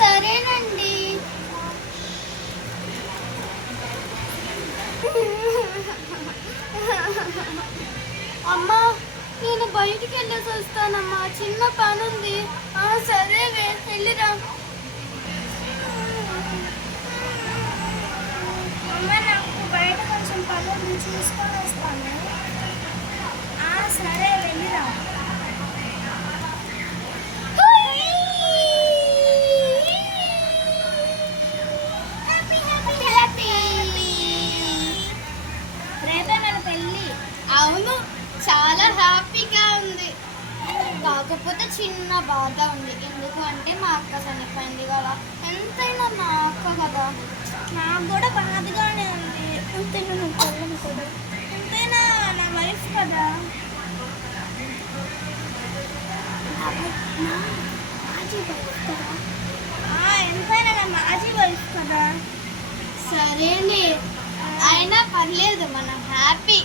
సరేనండి. అమ్మా, నేను బయటికి వెళ్ళేసి వస్తానమ్మా, చిన్న పని ఉంది. సరే వెళ్ళిరా. అమ్మ, నాకు బయట కొంచెం పనులు చూసుకొని వస్తాను. సరే వెళ్ళిరా. రేపే మన పెళ్ళి. అవును, చాలా హ్యాపీగా ఉంది. కాకపోతే చిన్న బాధ ఉంది. ఎందుకు అంటే మా అక్క చనిపోయింది కదా. ఎంతైనా నా అక్క కదా. నాకు కూడా బాధగానే ఉంది. ఎంతైనా నా పిల్లలు కదా, ఎంతైనా నా వైఫ్ కదా. ఎంతైనా నా మాజీ వైఫ్ కదా. సరేలే, అయినా పర్లేదు, మనం హ్యాపీ.